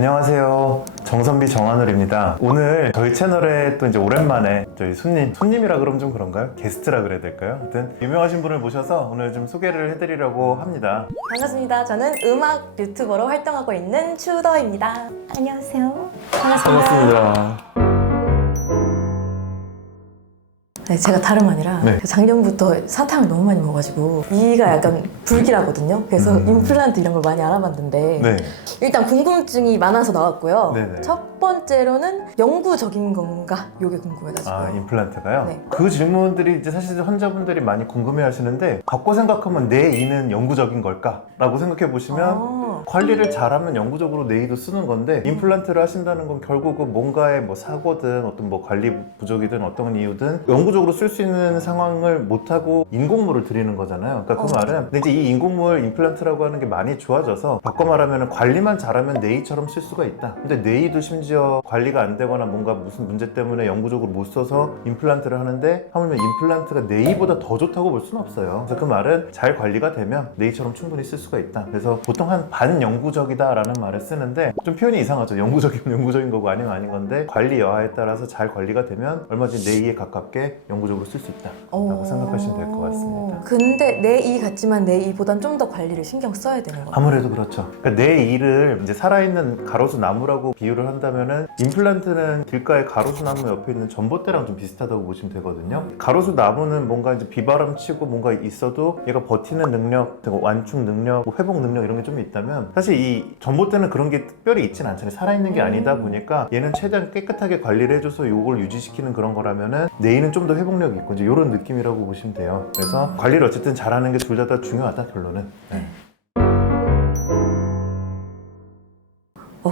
안녕하세요. 정선비 정한울입니다. 오늘 저희 채널에 또 이제 오랜만에 저희 손님이라 그러면 좀 그런가요? 게스트라 그래야 될까요? 하여튼 유명하신 분을 모셔서 오늘 좀 소개를 해드리려고 합니다. 반갑습니다. 저는 음악 유튜버로 활동하고 있는 추더입니다. 안녕하세요. 반갑습니다. 네, 제가 다름 아니라 네. 작년부터 사탕을 너무 많이 먹어가지고 이가 약간 불길하거든요. 그래서 임플란트 이런 걸 많이 알아봤는데 네. 일단 궁금증이 많아서 나왔고요. 네네. 첫 번째로는 영구적인 건가? 이게 궁금해가지고. 아, 임플란트가요? 네. 그 질문들이 이제 사실 환자분들이 많이 궁금해 하시는데 바꿔 생각하면 내 이는 영구적인 걸까? 라고 생각해 보시면 관리를 잘하면 영구적으로 내 이도 쓰는 건데 임플란트를 하신다는 건 결국은 뭔가의 뭐 사고든 어떤 뭐 관리 부족이든 어떤 이유든 영구적으로 쓸 수 있는 상황을 못하고 인공물을 드리는 거잖아요. 그러니까 그 말은 근데 이제 이 인공물 임플란트라고 하는 게 많이 좋아져서 바꿔 말하면 관리만 잘하면 내 이처럼 쓸 수가 있다. 근데 내 이도 심지어 관리가 안 되거나 뭔가 무슨 문제 때문에 영구적으로 못 써서 임플란트를 하는데 하물며 임플란트가 내 이보다 더 좋다고 볼 수는 없어요. 그래서 그 말은 잘 관리가 되면 내 이처럼 충분히 쓸 수가 있다. 그래서 보통 한 반영구적이다 라는 말을 쓰는데 좀 표현이 이상하죠. 영구적이면 영구적인 거고 아니면 아닌 건데 관리 여하에 따라서 잘 관리가 되면 얼마든지 내 이에 가깝게 영구적으로 쓸 수 있다 라고 생각하시면 될 것 같습니다. 근데 내 이 같지만 내 이보단 좀 더 관리를 신경 써야 되는 거예요. 아무래도 그렇죠. 그러니까 내 이를 이제 살아있는 가로수 나무라고 비유를 한다면은 임플란트는 길가의 가로수 나무 옆에 있는 전봇대랑 좀 비슷하다고 보시면 되거든요. 가로수 나무는 뭔가 이제 비바람 치고 뭔가 있어도 얘가 버티는 능력, 완충 능력, 뭐 회복 능력 이런 게 좀 있다면 사실 이 전봇대는 그런 게 특별히 있진 않잖아요. 살아있는 게 아니다 보니까 얘는 최대한 깨끗하게 관리를 해줘서 요걸 유지시키는 그런 거라면은 내 이는 좀 더 회복력이 있고 이제 이런 느낌이라고 보시면 돼요. 그래서 관리를 어쨌든 잘하는 게 둘 다 중요하다 결론은. 네.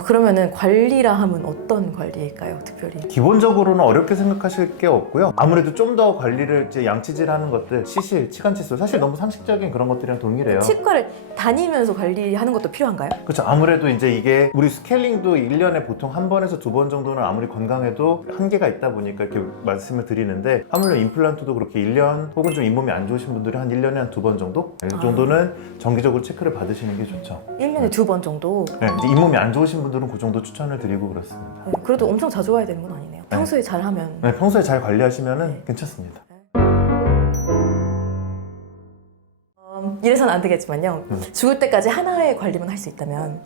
그러면은 관리라 하면 어떤 관리일까요, 특별히? 기본적으로는 어렵게 생각하실 게 없고요. 아무래도 좀 더 관리를 이제 양치질하는 것들, 시실, 치간칫솔 사실 너무 상식적인 그런 것들이랑 동일해요. 치과를 다니면서 관리하는 것도 필요한가요? 그렇죠. 아무래도 이제 이게 우리 스케일링도 1년에 보통 한 번에서 두 번 정도는 아무리 건강해도 한계가 있다 보니까 이렇게 말씀을 드리는데 하물며 임플란트도 그렇게 1년 혹은 좀 잇몸이 안 좋으신 분들이 한 1년에 한 두 번 정도? 이 정도는 정기적으로 체크를 받으시는 게 좋죠. 1년에 2번 정도? 네, 이제 잇몸이 안 좋으신 분들은 그 정도 추천을 드리고 그렇습니다. 네, 그래도 엄청 자주 와야 되는 건 아니네요. 평소에 잘하면. 네, 평소에 잘 관리하시면 괜찮습니다. 이래서는 안 되겠지만요. 죽을 때까지 하나의 관리만 할 수 있다면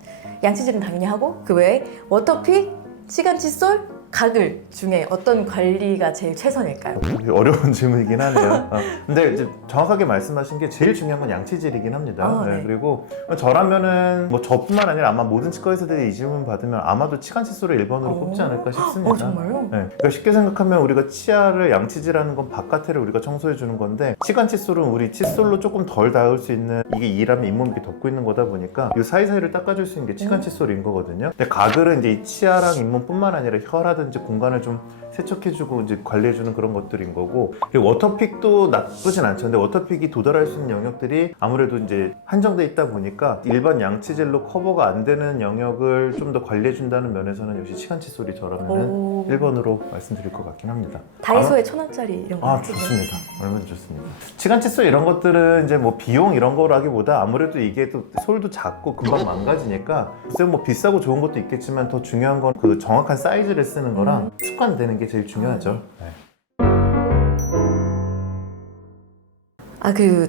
양치질은 당연히 하고 그 외에 워터픽, 치간칫솔, 가글 중에 어떤 관리가 제일 최선일까요? 어려운 질문이긴 하네요. 근데 이제 정확하게 말씀하신 게 제일 중요한 건 양치질이긴 합니다. 네. 그리고 저라면은 뭐 저뿐만 아니라 아마 모든 치과의사들이 이 질문 받으면 아마도 치간칫솔을 1번으로 꼽지 않을까 싶습니다. 정말요? 네. 그러니까 쉽게 생각하면 우리가 치아를 양치질하는 건 바깥에를 우리가 청소해 주는 건데 치간칫솔은 우리 칫솔로 조금 덜 닿을 수 있는 이게 이라면 잇몸 이렇게 덮고 있는 거다 보니까 이 사이사이를 닦아줄 수 있는 게 치간칫솔인 거거든요. 근데 가글은 이제 이 치아랑 잇몸뿐만 아니라 혀라든지 공간을 좀 세척해주고 이제 관리해주는 그런 것들인 거고 그리고 워터픽도 나쁘진 않죠. 근데 워터픽이 도달할 수 있는 영역들이 아무래도 이제 한정돼 있다 보니까 일반 양치질로 커버가 안 되는 영역을 좀 더 관리해준다는 면에서는 역시 치간칫솔이 저라면은 1번으로 말씀드릴 것 같긴 합니다. 다이소에 1,000원짜리 이런 거. 좋습니다. 얼마나 좋습니다. 치간칫솔 이런 것들은 이제 뭐 비용 이런 거라기보다 아무래도 이게 또 솔도 작고 금방 망가지니까 글쎄 뭐 비싸고 좋은 것도 있겠지만 더 중요한 건 그 정확한 사이즈를 쓰는 거랑 습관되는 게 제일 중요하죠. 네.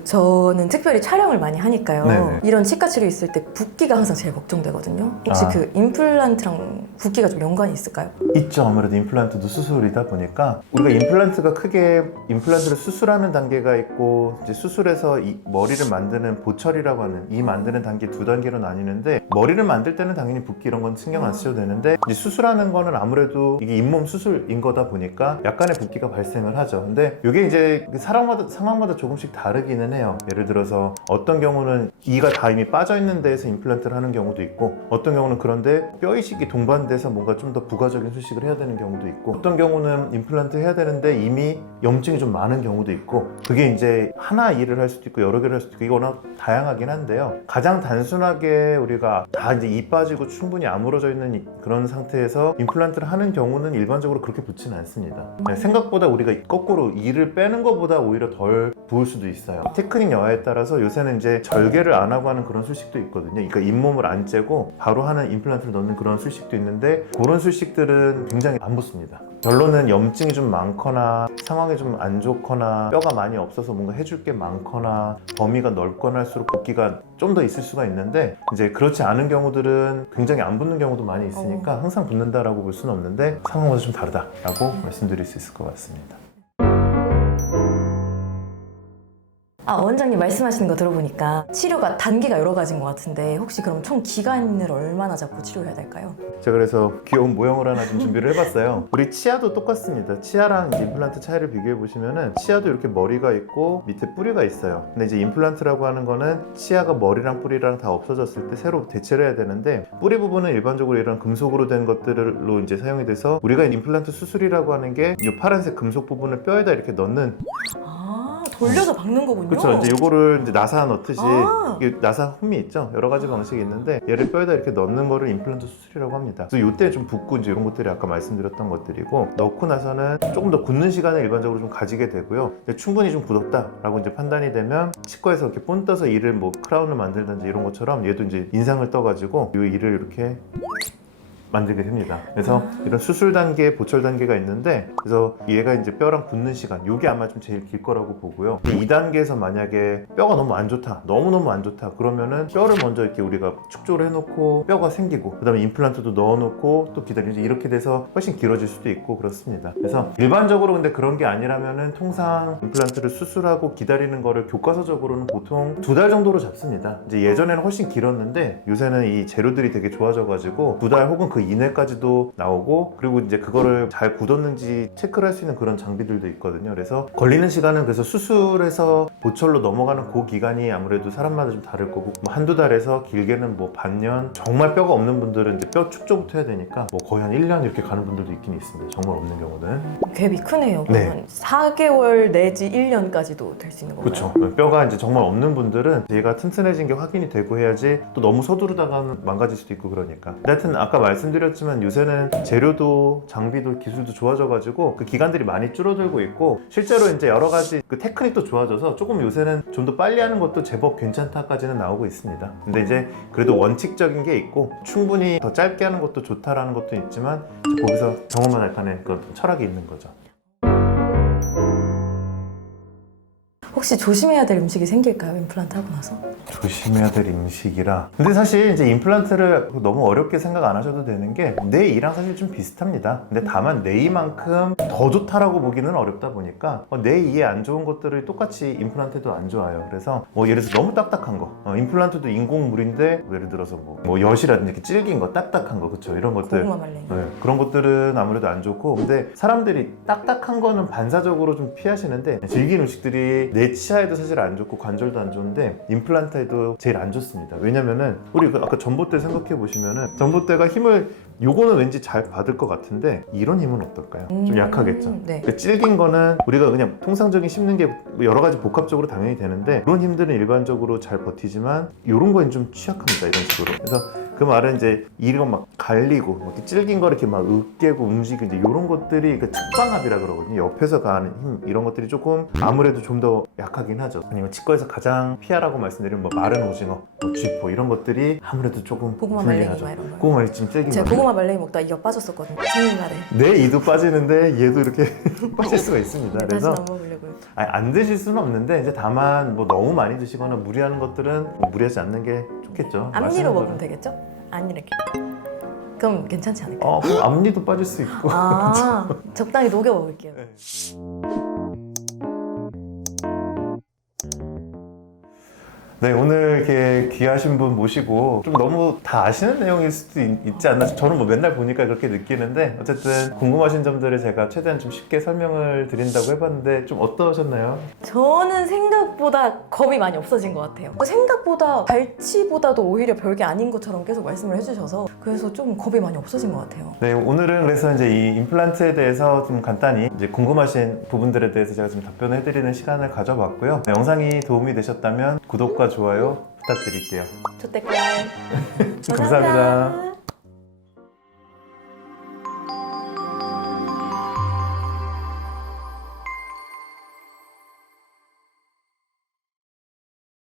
저는 특별히 촬영을 많이 하니까요. 네네. 이런 치과 치료 있을 때 붓기가 항상 제일 걱정되거든요. 혹시 아. 그 임플란트랑 붓기가 좀 연관이 있을까요? 있죠. 아무래도 임플란트도 수술이다 보니까 우리가 임플란트가 크게 임플란트를 수술하는 단계가 있고 이제 수술해서 이 머리를 만드는 보철이라고 하는 이 만드는 단계 두 단계로 나뉘는데 머리를 만들 때는 당연히 붓기 이런 건 신경 안 쓰셔도 되는데 이제 수술하는 거는 아무래도 이게 잇몸 수술인 거다 보니까 약간의 붓기가 발생을 하죠. 근데 이게 이제 상황마다 조금씩 다르기는 해요. 예를 들어서 어떤 경우는 이가 다 이미 빠져 있는 데에서 임플란트를 하는 경우도 있고 어떤 경우는 그런데 뼈 이식이 동반돼서 뭔가 좀 더 부가적인 수식을 해야 되는 경우도 있고 어떤 경우는 임플란트 해야 되는데 이미 염증이 좀 많은 경우도 있고 그게 이제 하나 일을 할 수도 있고 여러 개를 할 수도 있고 이게 워낙 다양하긴 한데요. 가장 단순하게 우리가 다 이제 이 빠지고 충분히 아물어져 있는 그런 상태에서 임플란트를 하는 경우는 일반적으로 그렇게 붓지는 않습니다. 네, 생각보다 우리가 거꾸로 이를 빼는 것보다 오히려 덜 부을 수도 있어요. 테크닉 여하에 따라서 요새는 이제 절개를 안 하고 하는 그런 술식도 있거든요. 그러니까 잇몸을 안 째고 바로 하는 임플란트를 넣는 그런 술식도 있는데 그런 술식들은 굉장히 안 붙습니다. 결론은 염증이 좀 많거나 상황이 좀 안 좋거나 뼈가 많이 없어서 뭔가 해줄 게 많거나 범위가 넓거나 할수록 붓기가 좀 더 있을 수가 있는데 이제 그렇지 않은 경우들은 굉장히 안 붙는 경우도 많이 있으니까 항상 붙는다라고 볼 수는 없는데 상황마다 좀 다르다라고 말씀드릴 수 있을 것 같습니다. 원장님 말씀하시는 거 들어보니까 치료가 단계가 여러 가지인 것 같은데 혹시 그럼 총 기간을 얼마나 잡고 치료해야 될까요? 제가 그래서 귀여운 모형을 하나 좀 준비를 해봤어요. 우리 치아도 똑같습니다. 치아랑 임플란트 차이를 비교해 보시면은 치아도 이렇게 머리가 있고 밑에 뿌리가 있어요. 근데 이제 임플란트라고 하는 거는 치아가 머리랑 뿌리랑 다 없어졌을 때 새로 대체를 해야 되는데 뿌리 부분은 일반적으로 이런 금속으로 된 것들로 이제 사용이 돼서 우리가 임플란트 수술이라고 하는 게 이 파란색 금속 부분을 뼈에다 이렇게 넣는 돌려서 박는 거군요. 그렇죠. 이제 이거를 이제 나사 넣듯이 이게 나사 홈이 있죠. 여러 가지 아. 방식이 있는데 얘를 뼈에다 이렇게 넣는 거를 임플란트 수술이라고 합니다. 그래서 이때 좀 붓고 이제 이런 것들이 아까 말씀드렸던 것들이고 넣고 나서는 조금 더 굳는 시간을 일반적으로 좀 가지게 되고요. 근데 충분히 좀 굳었다라고 이제 판단이 되면 치과에서 이렇게 본 떠서 이를 뭐 크라운을 만들든지 이런 것처럼 얘도 이제 인상을 떠가지고 이 이를 이렇게 만들게 됩니다. 그래서 이런 수술 단계, 보철 단계가 있는데 그래서 얘가 이제 뼈랑 붙는 시간 요게 아마 좀 제일 길 거라고 보고요. 이 2단계에서 만약에 뼈가 너무 안 좋다, 너무너무 안 좋다 그러면은 뼈를 먼저 이렇게 우리가 축조를 해놓고 뼈가 생기고 그 다음에 임플란트도 넣어놓고 또 기다리지 이렇게 돼서 훨씬 길어질 수도 있고 그렇습니다. 그래서 일반적으로 근데 그런 게 아니라면은 통상 임플란트를 수술하고 기다리는 거를 교과서적으로는 보통 2달 정도로 잡습니다. 이제 예전에는 훨씬 길었는데 요새는 이 재료들이 되게 좋아져가지고 2달 혹은 그 이내까지도 나오고 그리고 이제 그거를 잘 굳었는지 체크를 할 수 있는 그런 장비들도 있거든요. 그래서 걸리는 시간은 그래서 수술에서 보철로 넘어가는 그 기간이 아무래도 사람마다 좀 다를 거고 뭐 한두 달에서 길게는 뭐 반년 정말 뼈가 없는 분들은 이제 뼈 축조부터 해야 되니까 뭐 거의 한 1년 이렇게 가는 분들도 있긴 있습니다. 정말 없는 경우는. 갭이 크네요. 네. 그러면 4개월 내지 1년까지도 될 수 있는 건가요? 그렇죠. 뼈가 이제 정말 없는 분들은 얘가 튼튼해진 게 확인이 되고 해야지 또 너무 서두르다가 망가질 수도 있고 그러니까. 하여튼 아까 말씀드렸지만 요새는 재료도 장비도 기술도 좋아져가지고 그 기간들이 많이 줄어들고 있고 실제로 이제 여러 가지 그 테크닉도 좋아져서 조금 요새는 좀 더 빨리 하는 것도 제법 괜찮다까지는 나오고 있습니다. 근데 이제 그래도 원칙적인 게 있고 충분히 더 짧게 하는 것도 좋다라는 것도 있지만 거기서 경험만 할까는 그 철학이 있는 거죠. 혹시 조심해야 될 음식이 생길까요? 임플란트 하고 나서? 조심해야 될 음식이라. 근데 사실 이제 임플란트를 너무 어렵게 생각 안 하셔도 되는 게 내 이랑 사실 좀 비슷합니다. 근데 다만 내 이만큼 더 좋다라고 보기는 어렵다 보니까 내 이에 안 좋은 것들을 똑같이 임플란트도 안 좋아요. 그래서 뭐 예를 들어서 너무 딱딱한 거 임플란트도 인공물인데 예를 들어서 뭐 엿이라든지 이렇게 질긴 거 딱딱한 거 그쵸 이런 것들 고구마 말랭이. 네, 그런 것들은 아무래도 안 좋고 근데 사람들이 딱딱한 거는 반사적으로 좀 피하시는데 질긴 음식들이 내 치아에도 사실 안 좋고 관절도 안 좋은데 임플란트에도 제일 안 좋습니다. 왜냐면은 우리 아까 전봇대 생각해 보시면은 전봇대가 힘을 요거는 왠지 잘 받을 것 같은데 이런 힘은 어떨까요? 좀 약하겠죠. 네. 그 질긴 거는 우리가 그냥 통상적인 씹는 게 여러 가지 복합적으로 당연히 되는데 그런 힘들은 일반적으로 잘 버티지만 이런 거엔 좀 취약합니다. 이런 식으로. 그래서 그 말은 이제 이런 막 갈리고 뭐 이렇게 질긴 거 이렇게 막 으깨고 움직이고 이제 이런 것들이 그 특방압이라 그러거든요. 옆에서 가하는 힘 이런 것들이 조금 아무래도 좀 더 약하긴 하죠. 아니면 치과에서 가장 피하라고 말씀드리면 뭐 마른 오징어, 뭐 쥐포 이런 것들이 아무래도 조금 고구마 말랭이 불리하죠. 막 이런 거. 고구마 말랭이 좀 질긴 제가 거. 고구마 말랭이 먹다 이가 빠졌었거든요. 생일날에. 내 이도 빠지는데 얘도 이렇게 빠질 수가 있습니다. 다시 그래서 안 먹으려고요. 아니, 안 드실 수는 없는데 이제 다만 뭐 너무 많이 드시거나 무리하는 것들은 뭐 무리하지 않는 게 좋겠죠. 앞니로 맛있는 먹으면 거는. 되겠죠? 안 이렇게. 그럼 괜찮지 않을까요? 그럼 앞니도 빠질 수 있고. 적당히 녹여 먹을게요. 네. 네, 오늘 이렇게 귀하신 분 모시고 좀 너무 다 아시는 내용일 수도 있지 않나. 저는 뭐 맨날 보니까 그렇게 느끼는데 어쨌든 궁금하신 점들을 제가 최대한 좀 쉽게 설명을 드린다고 해봤는데 좀 어떠셨나요? 저는 생각보다 겁이 많이 없어진 것 같아요. 생각보다 발치보다도 오히려 별게 아닌 것처럼 계속 말씀을 해주셔서 그래서 좀 겁이 많이 없어진 것 같아요. 네, 오늘은 그래서 이제 이 임플란트에 대해서 좀 간단히 이제 궁금하신 부분들에 대해서 제가 좀 답변을 해드리는 시간을 가져봤고요. 네, 영상이 도움이 되셨다면 구독과 좋아요 부탁드릴게요. 좋댓글. 감사합니다.